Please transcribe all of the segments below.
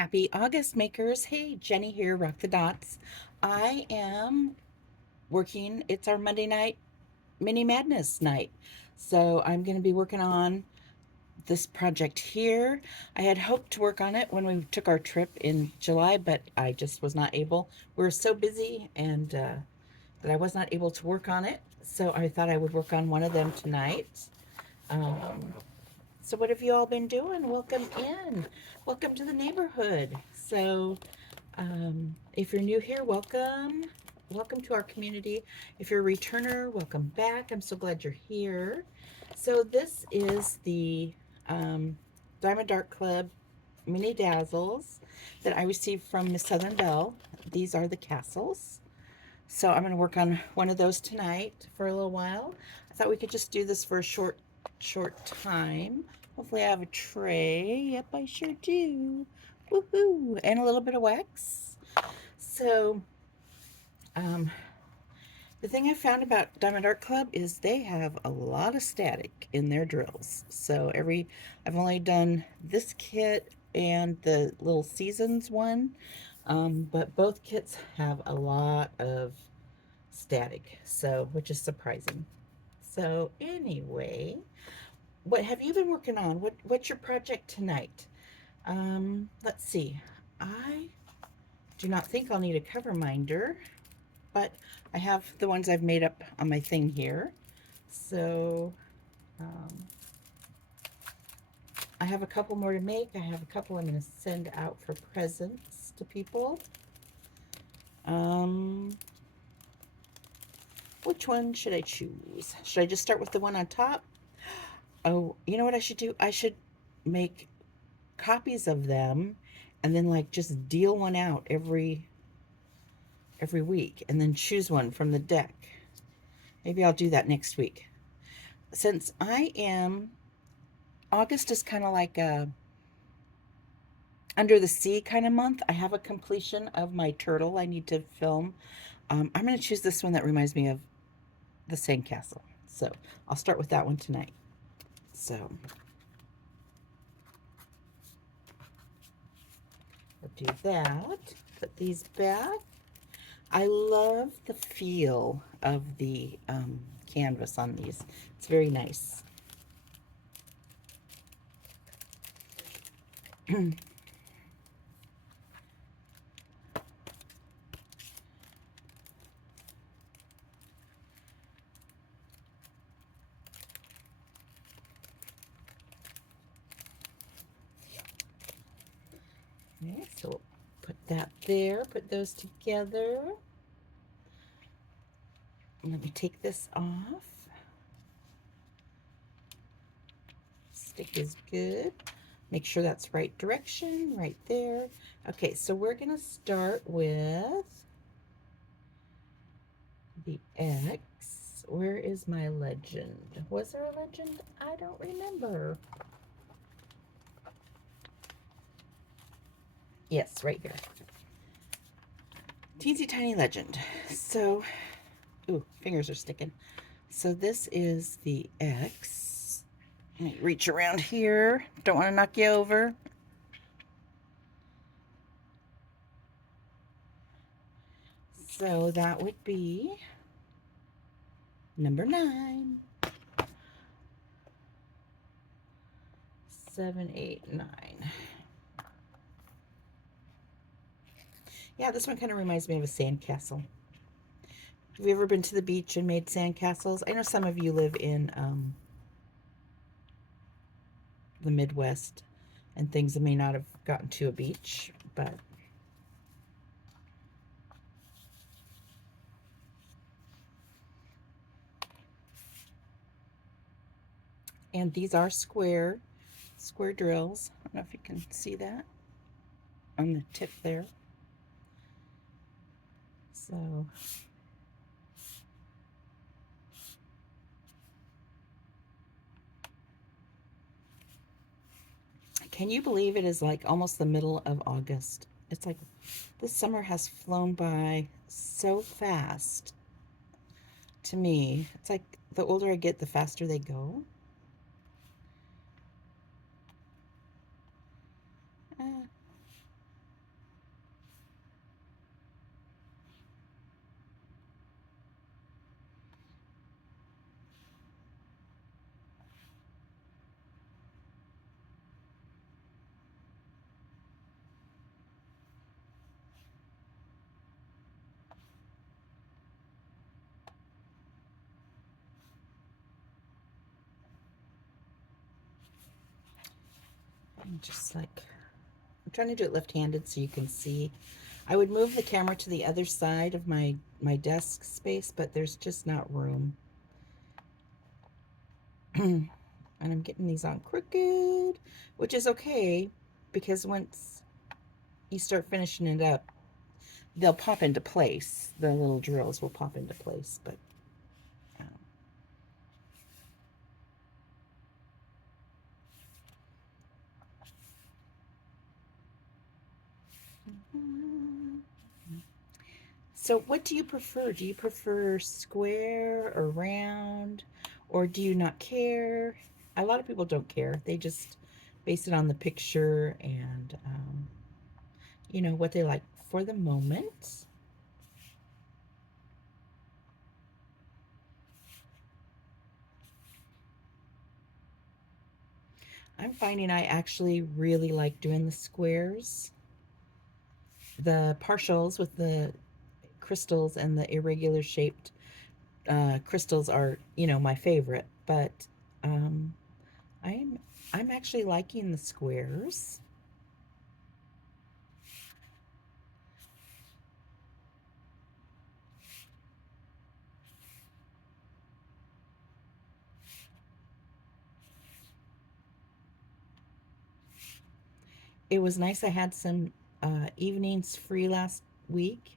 Happy August, makers. Hey, Jenny here, Rock the Dots. I am working, it's our Monday night mini madness night. So I'm going to be working on this project here. I had hoped to work on it when we took our trip in July, but I just was not able. We were so busy and that I was not able to work on it. So I thought I would work on one of them tonight. Um, so what have you all been doing? Welcome in. Welcome to the neighborhood. If you're new here, welcome. Welcome to our community. If you're a returner, welcome back. I'm so glad you're here. So this is the um, Diamond Dark Club mini dazzles that I received from Miss Southern Belle. These are the castles. So I'm going to work on one of those tonight for a little while. I thought we could just do this for a short time. Hopefully I have a tray. Yep, I sure do. Woohoo! And a little bit of wax. So, um, the thing I found about Diamond Art Club is they have a lot of static in their drills. So I've only done this kit and the little seasons one, but both kits have a lot of static, so which is surprising. So anyway, what have you been working on? What's your project tonight? Let's see. I do not think I'll need a cover minder, but I have the ones I've made up on my thing here. So um, I have a couple more to make. I have a couple I'm going to send out for presents to people. Um, which one should I choose? Should I just start with the one on top? Oh, you know what I should do? I should make copies of them and then like just deal one out every week and then choose one from the deck. Maybe I'll do that next week. Since I am August is kind of like a under the sea kind of month. I have a completion of my turtle I need to film. I'm going to choose this one that reminds me of the sandcastle. So I'll start with that one tonight. So we'll do that. Put these back. I love the feel of the canvas on these. It's very nice. Okay, so we'll put that there, put those together. Let me take this off. Stick is good. Make sure that's right direction, right there. Okay, so we're gonna start with the X. Where is my legend? Was there a legend? I don't remember. Yes, right here. Teensy tiny legend. So, ooh, fingers are sticking. So this is the X. Let me reach around here. Don't want to knock you over. So that would be number 9. 7, 8, 9. Yeah, this one kind of reminds me of a sandcastle. Have you ever been to the beach and made sandcastles? I know some of you live in the Midwest and things that may not have gotten to a beach, but and these are square drills. I don't know if you can see that on the tip there. So can you believe it is like almost the middle of August? It's like this summer has flown by so fast to me. It's like the older I get, the faster they go. Uh, Just like, I'm trying to do it left-handed so you can see. I would move the camera to the other side of my desk space, but there's just not room. And I'm getting these on crooked, which is okay because once you start finishing it up, they'll pop into place. The little drills will pop into place, but so what do you prefer? Do you prefer square or round, or do you not care? A lot of people don't care. They just base it on the picture and what they like for the moment. I'm finding I actually really like doing the squares. The partials with the crystals and the irregular shaped crystals are, my favorite. But um, I'm I'm actually liking the squares. It was nice. I had some evenings free week,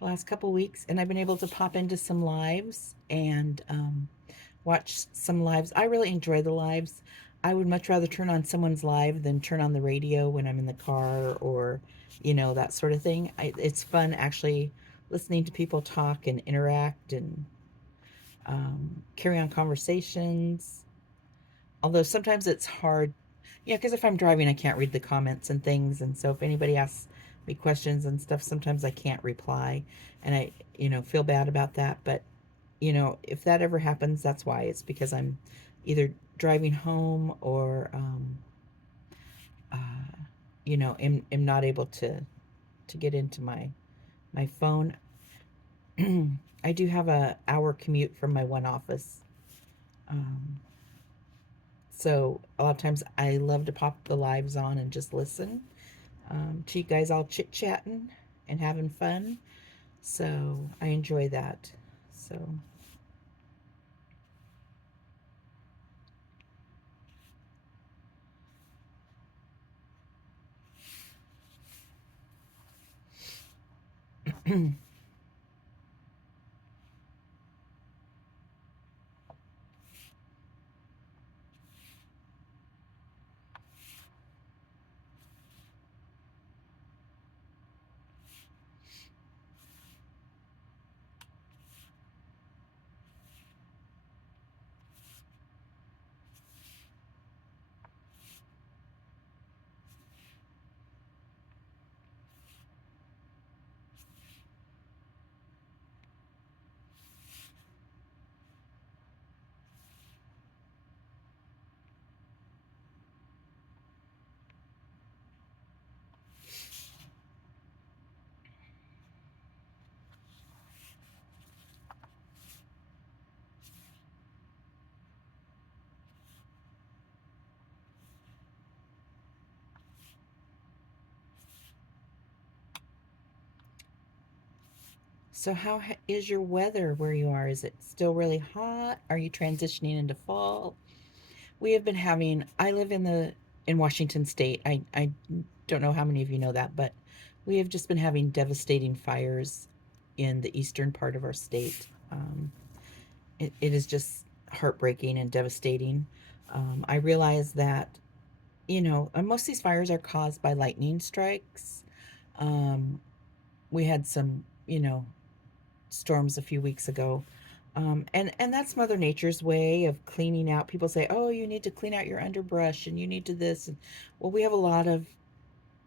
last couple weeks, and I've been able to pop into some lives and watch some lives. I really enjoy the lives. I would much rather turn on someone's live than turn on the radio when I'm in the car or, that sort of thing. It's fun actually listening to people talk and interact and carry on conversations. Although sometimes it's hard, because if I'm driving, I can't read the comments and things. And so if anybody asks me questions and stuff, sometimes I can't reply. And I, feel bad about that. But if that ever happens, that's why. It's because I'm either driving home or, uh, am not able to get into my phone. I do have a hour commute from my one office. Um, so a lot of times I love to pop the lives on and just listen to you guys all chit chatting and having fun. So I enjoy that. So so how is your weather where you are? Is it still really hot? Are you transitioning into fall? We have been having, I live in Washington State. I don't know how many of you know that, but we have just been having devastating fires in the eastern part of our state. It is just heartbreaking and devastating. I realize that, most of these fires are caused by lightning strikes. Um, we had some, storms a few weeks ago. And that's Mother Nature's way of cleaning out. People say, "Oh, you need to clean out your underbrush, and you need to this." And well, we have a lot of,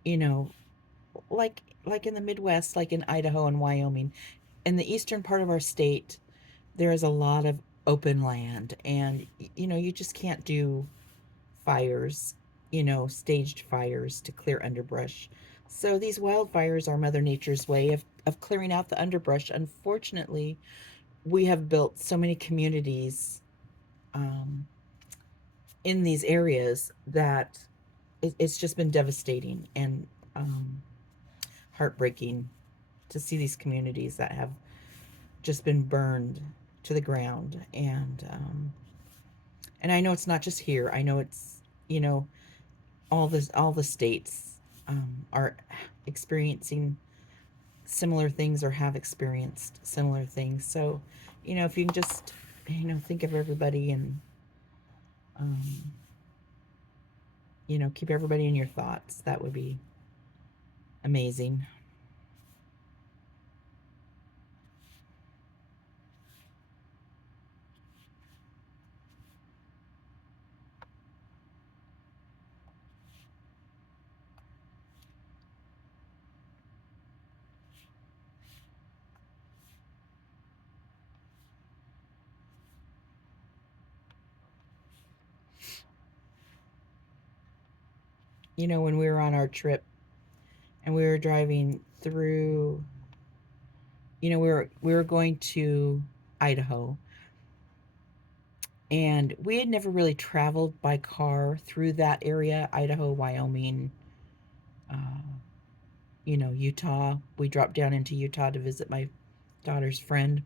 you know, like in the Midwest, like in Idaho and Wyoming, in the eastern part of our state, there is a lot of open land, and you just can't do fires, staged fires to clear underbrush. So these wildfires are Mother Nature's way of clearing out the underbrush. Unfortunately, we have built so many communities um, in these areas that it's just been devastating and heartbreaking to see these communities that have just been burned to the ground. And I know it's not just here. I know it's, you know, all the states are experiencing similar things or have experienced similar things. So, you know, if you can just, you know, think of everybody and um, you know, keep everybody in your thoughts, that would be amazing. You know, when we were on our trip and we were driving through, you know, we were going to Idaho, and we had never really traveled by car through that area, Idaho, Wyoming, uh, you know, Utah. We dropped down into Utah to visit my daughter's friend,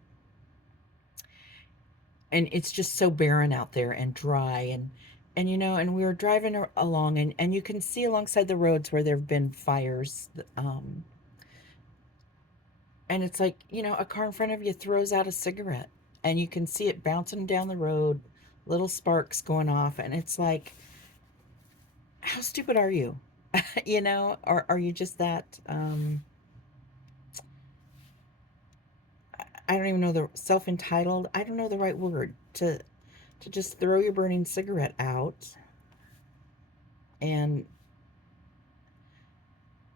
and it's just so barren out there and dry and you know, and we were driving along, and you can see alongside the roads where there have been fires, and it's like, you know, a car in front of you throws out a cigarette and you can see it bouncing down the road, little sparks going off, and it's like, how stupid are you? You know, or are you just that I don't even know the self entitled, I don't know the right word to just throw your burning cigarette out and,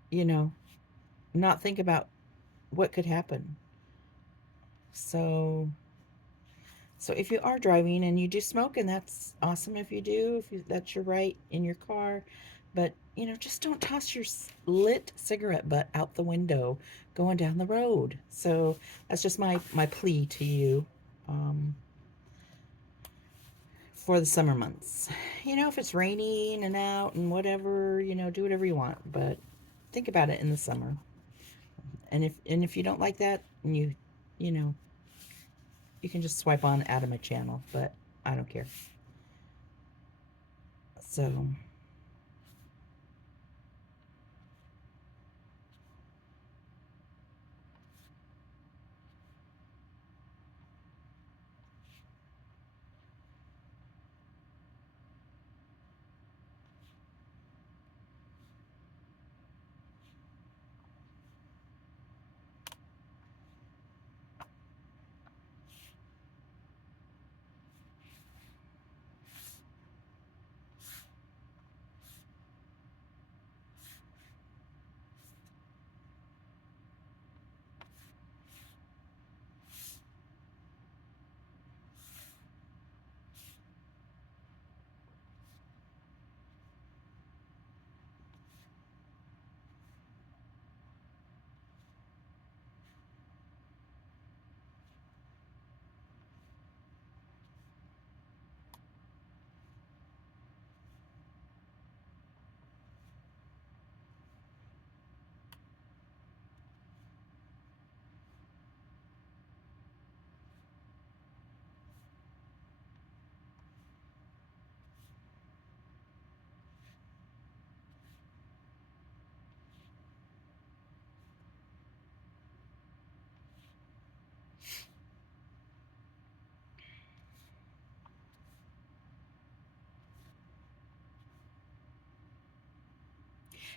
you know, not think about what could happen. So so if you are driving and you do smoke, and that's awesome if you do, if you, that's your right in your car, but you know, just don't toss your lit cigarette butt out the window going down the road. So that's just my plea to you, um, for the summer months. You know, if it's raining and out and whatever, you know, do whatever you want, but think about it in the summer. And if you don't like that, and you know, you can just swipe on out of my channel, but I don't care. So,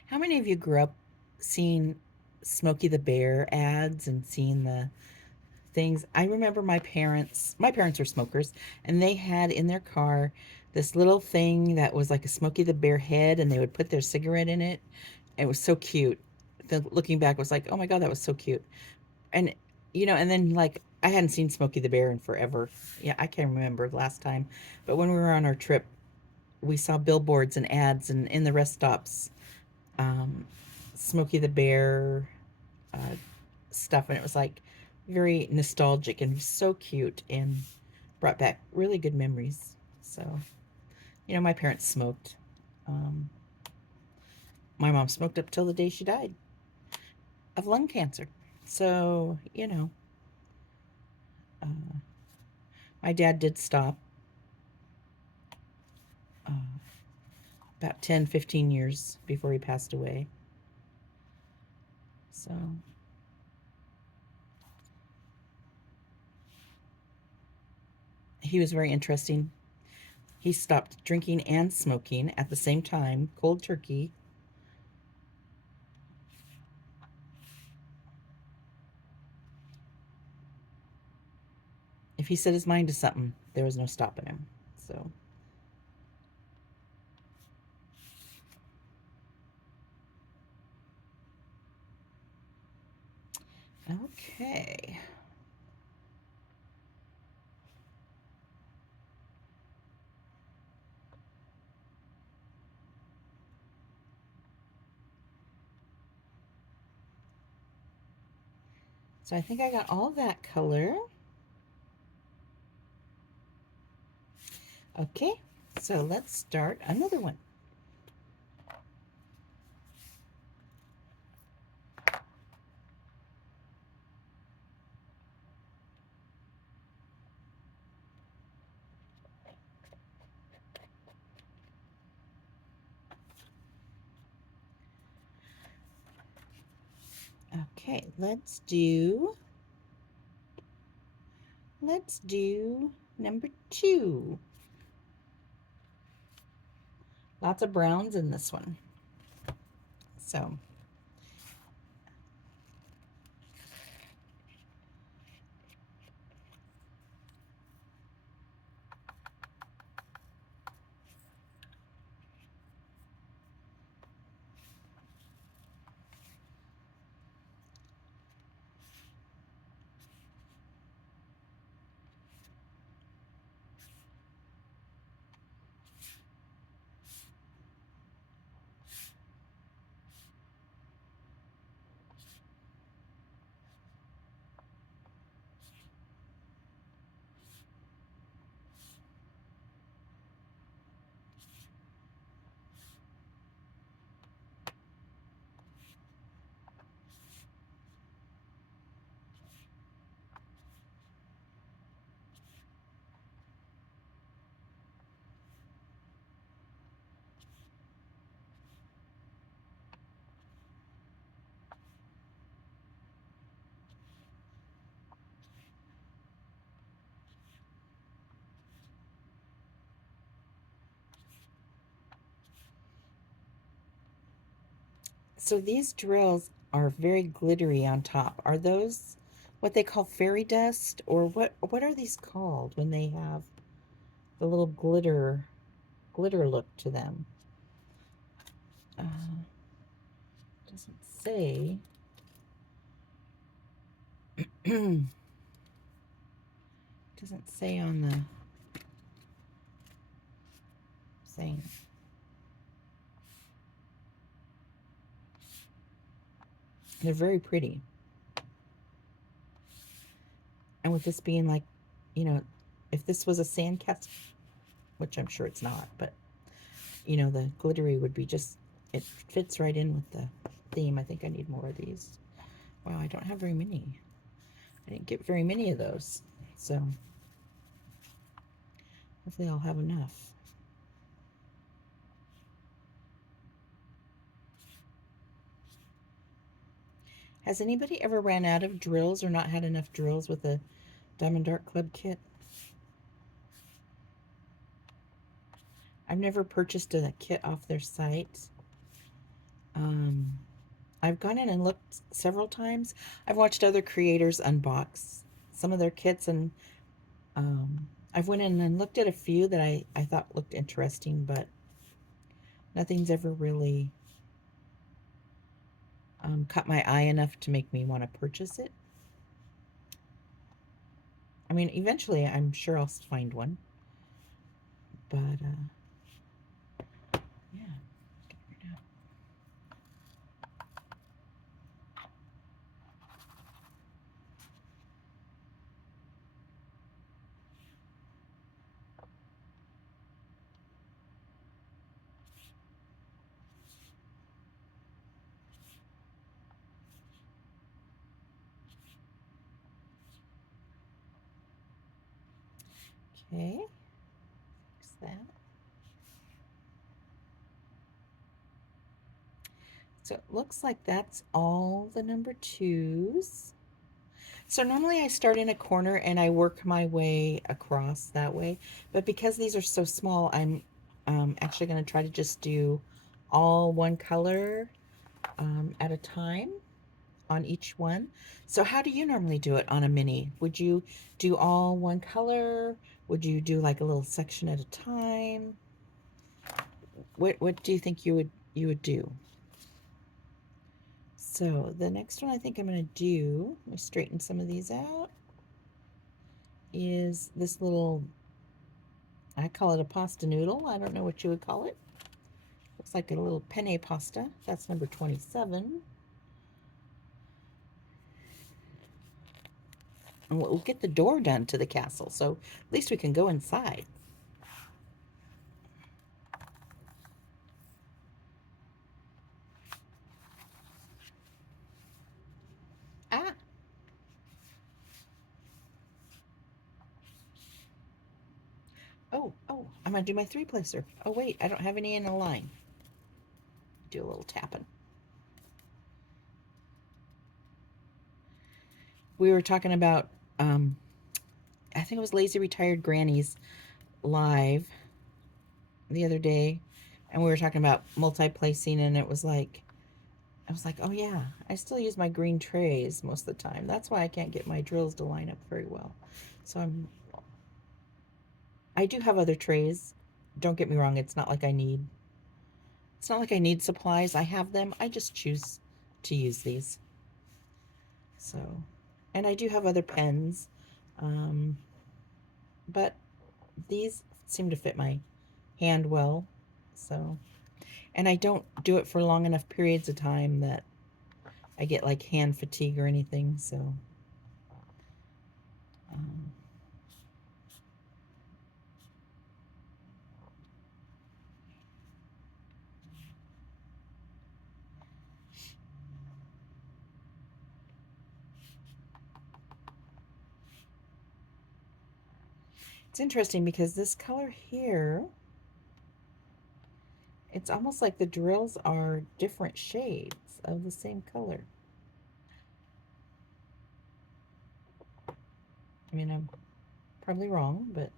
how many of you grew up seeing Smokey the Bear ads and seeing the things? I remember my parents were smokers, and they had in their car this little thing that was like a Smokey the Bear head, and they would put their cigarette in it. It was so cute. Looking back, was like, oh my God, that was so cute. And, you know, and then like, I hadn't seen Smokey the Bear in forever. Yeah, I can't remember the last time. But when we were on our trip, we saw billboards and ads and in the rest stops, um, Smokey the Bear uh, stuff, and it was like very nostalgic and so cute and brought back really good memories. So, you know, my parents smoked. Um, My mom smoked up till the day she died of lung cancer. So, uh, my dad did stop uh, about 10, 15 years before he passed away. So, he was very interesting. He stopped drinking and smoking at the same time, cold turkey. If he set his mind to something, there was no stopping him. So, okay. So I think I got all that color. Okay, so let's start another one. Okay, let's do number 2. Lots of browns in this one. So, so these drills are very glittery on top. Are those what they call fairy dust, or what are these called when they have the little glitter look to them? Uh, doesn't say. Doesn't say on the thing. They're very pretty. And with this being like, if this was a sandcastle, which I'm sure it's not, but the glittery would be just, it fits right in with the theme. I think I need more of these. Wow, I don't have very many. I didn't get very many of those. So hopefully I'll have enough. Has anybody ever ran out of drills or not had enough drills with a Diamond Art Club kit? I've never purchased a kit off their site. I've gone in and looked several times. I've watched other creators unbox some of their kits, and I've went in and looked at a few that I thought looked interesting, but nothing's ever really caught my eye enough to make me want to purchase it. I mean, eventually I'm sure I'll find one, but yeah. Okay, fix that. So it looks like that's all the number twos. So normally I start in a corner and I work my way across that way, but because these are so small, I'm actually going to try to just do all one color at a time on each one. So how do you normally do it on a mini? Would you do all one color? Would you do like a little section at a time? What do you think you would do? So the next one I think I'm going to do, let me straighten some of these out, is this little, I call it a pasta noodle. I don't know what you would call it. Looks like a little penne pasta. That's number 27. And we'll get the door done to the castle, so at least we can go inside. Ah! Oh, I'm going to do my three placer. Oh, wait, I don't have any in a line. Do a little tapping. We were talking about, I think it was Lazy Retired Grannies live the other day, and we were talking about multi-placing, and it was like, I was like, oh yeah, I still use my green trays most of the time. That's why I can't get my drills to line up very well. So I do have other trays. Don't get me wrong, it's not like I need supplies. I have them. I just choose to use these. So, and I do have other pens. Um, but these seem to fit my hand well. So, and I don't do it for long enough periods of time that I get like hand fatigue or anything. So, um, it's interesting because this color here, it's almost like the drills are different shades of the same color. I mean, I'm probably wrong, but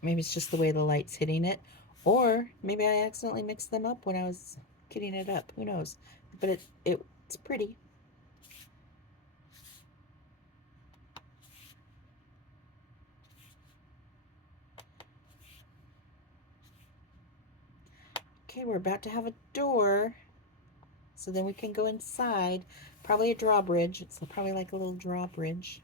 maybe it's just the way the light's hitting it. Or maybe I accidentally mixed them up when I was kitting it up. Who knows? But it's pretty. Okay, we're about to have a door. So then we can go inside. Probably a drawbridge. It's probably like a little drawbridge.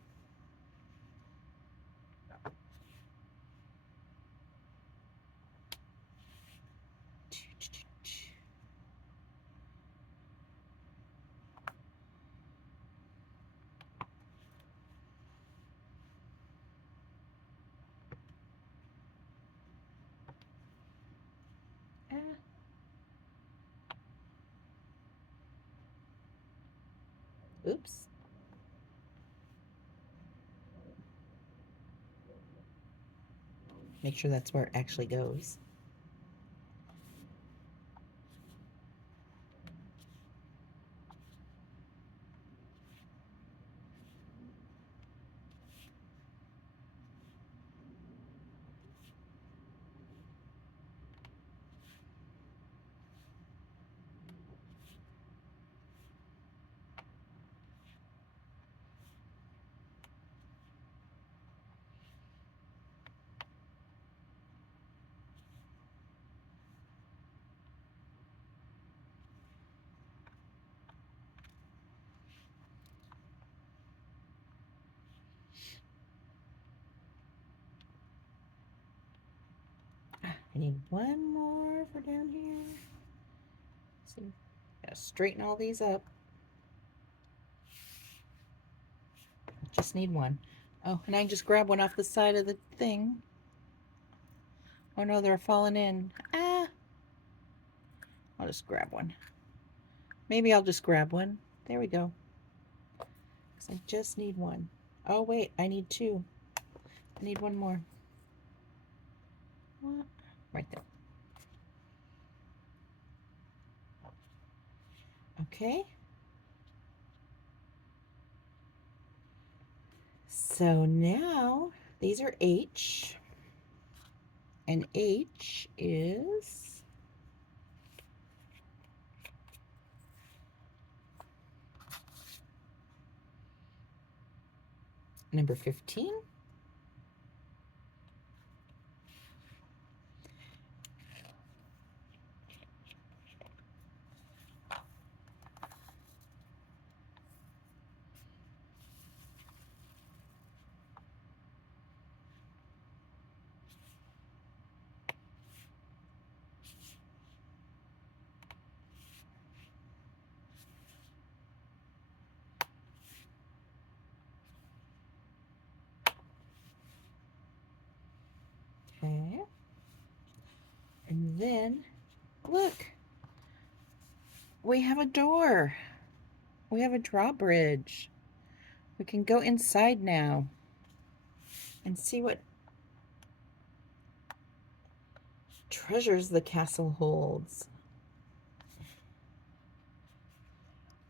Ah. Oops. Make sure that's where it actually goes. I need one more for down here. Let's see, gotta straighten all these up. Just need one. Oh, and I can just grab one off the side of the thing. Oh no, they're falling in. Ah! I'll just grab one. Maybe I'll just grab one. There we go. Because I just need one. Oh, wait, I need two. I need one more. What? Right there. Okay. So now these are H, and H is number 15. Okay. And then, look, we have a door. We have a drawbridge. We can go inside now and see what treasures the castle holds.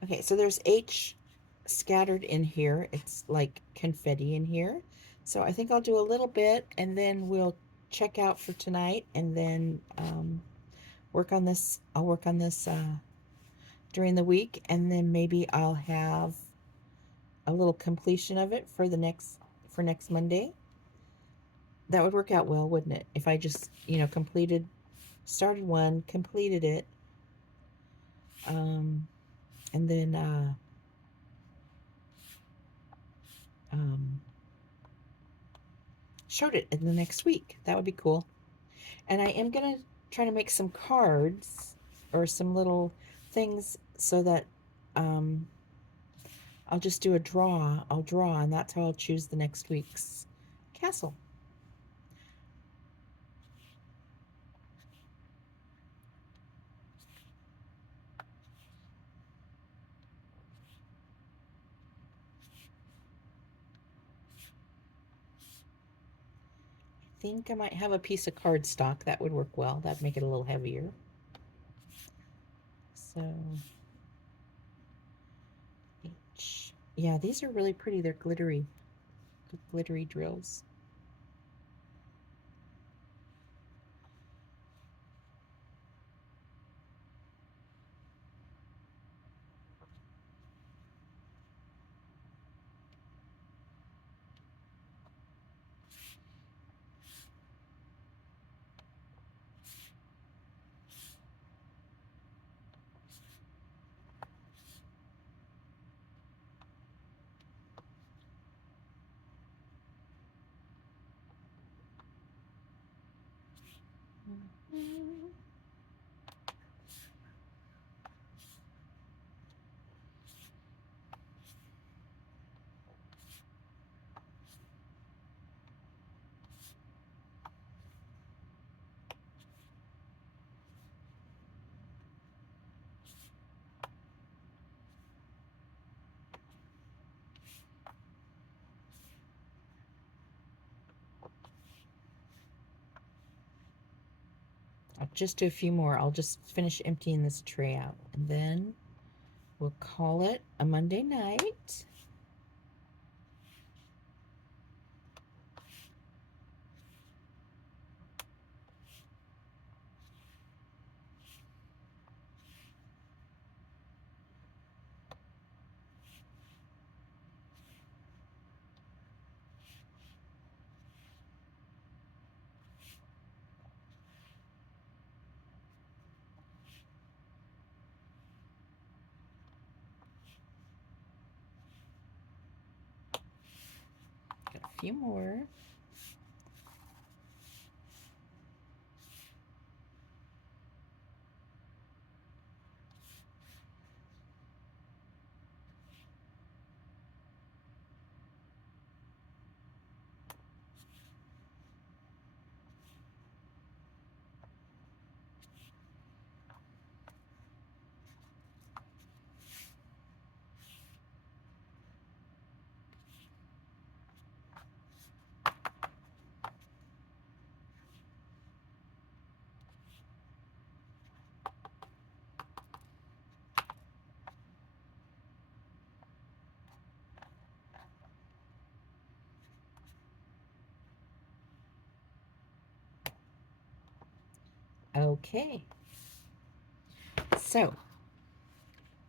Okay, so there's H scattered in here. It's like confetti in here. So I think I'll do a little bit and then we'll check out for tonight and then work on this. I'll work on this during the week, and then maybe I'll have a little completion of it for next Monday. That would work out well, wouldn't it? If I just, started one, completed it, and then showed it in the next week. That would be cool. And I am gonna try to make some cards or some little things so that I'll just do a draw. I'll draw, and that's how I'll choose the next week's castle. I think I might have a piece of cardstock that would work well. That'd make it a little heavier. So, H. Yeah, these are really pretty. They're glittery, glittery drills. I'll just do a few more. I'll just finish emptying this tray out, and then we'll call it a Monday night. Got a few more. Okay, so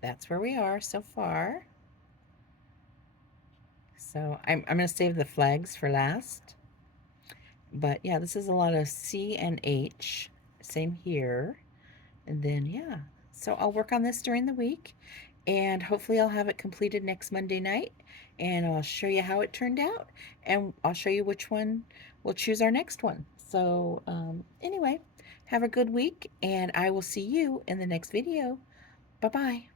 that's where we are so far. So I'm going to save the flags for last. But yeah, this is a lot of C and H. Same here. And then, yeah. So I'll work on this during the week. And hopefully I'll have it completed next Monday night. And I'll show you how it turned out. And I'll show you which one we'll choose our next one. So anyway, have a good week. And I will see you in the next video. Bye-bye.